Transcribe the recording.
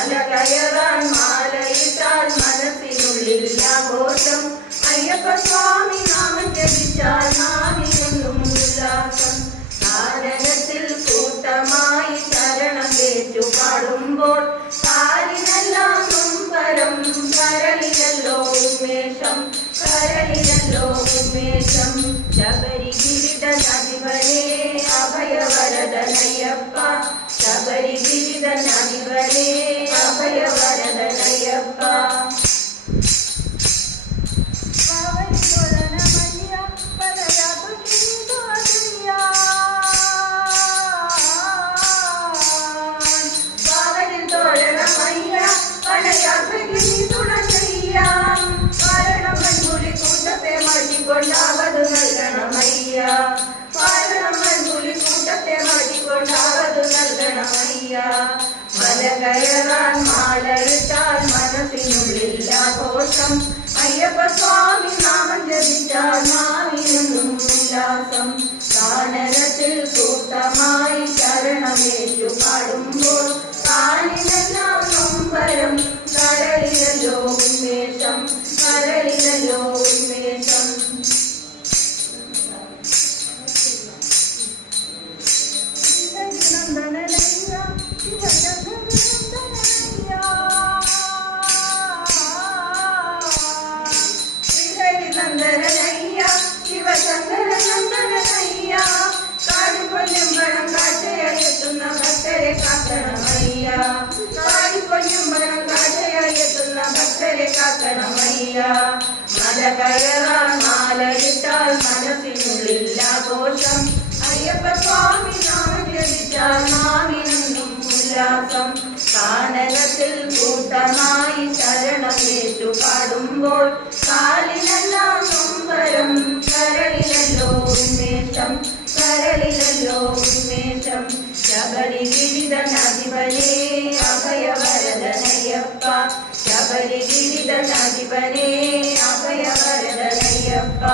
മല കയറാൻ മാലയിട്ടാൽ മനസ്സിനുള്ളിൽ ആഘോഷം. അയ്യപ്പ സ്വാമി നാമം ജപിച്ചാൽ നാവിനെന്നും ഉല്ലാസം. കാനനത്തിൽ കൂട്ടമായി ശരണമേറ്റു പാടുമ്പോൾ കാലിനെല്ലാം നൊമ്പരം. കരളിലല്ലോ ഉന്മേഷം, കരളിലല്ലോ ഉന്മേഷം. ശബരിഗിരിധനാധിപനേ അഭയവരദനയ്യപ്പ, ശബരിഗിരിധനാധിപനേ അഭയവരദനയ്യപ്പ. കൊണ്ടാവതു നൽകണമയ്യ, കൂട്ടത്തെ മാറ്റിക്കൊണ്ടാവതു നൽകണമയ്യ. മല കയറാൻ മാലയിട്ടാൽ മനസ്സിനുള്ളിൽ ആഘോഷം. അയ്യപ്പ സ്വാമി നാമം ജപിച്ചാൽ നാവിനെന്നും ഉല്ലാസം. കാനനത്തിൽ കൂട്ടമായി ശരണമേറ്റു പാടുമ്പോൾ കാലിനെല്ലാം നൊമ്പരം. കരളിലല്ലോ ഉന്മേഷം, കരളിലല്ലോ ഉന്മേഷം. നന്ദനയ്യ ശിവശങ്കരനന്ദനയ്യ, കാടിക്കൊല്ലുമ്പണം കാഴ്ചയെത്തുന്ന ഭക്തരെ കാക്കണമയ്യ, കാടിക്കൊല്ലുമ്പണം കാഴ്ചയെത്തുന്ന ഭക്തരെ കാക്കണമയ്യ. മല കയറാൻ മാലയിട്ടാൽ മനസ്സിനുള്ളിൽ ആഘോഷം. അയ്യപ്പ സ്വാമി നാമം ജപിച്ചാൽ നാവിനെന്നും ഉല്ലാസം. കാനനത്തിൽ കൂട്ടമായി ശരണമേറ്റു പാടുമ്പോൾ കാലിനെല്ലാം നൊമ്പരം. കരളിലല്ലോ ഉന്മേഷം, കരളിലല്ലോ ഉന്മേഷം. ശബരിഗിരിധനാധിപനേ അഭയവരദനയ്യപ്പ, ശബരിഗിരിധനാധിപനേ അഭയവരദനയ്യപ്പ.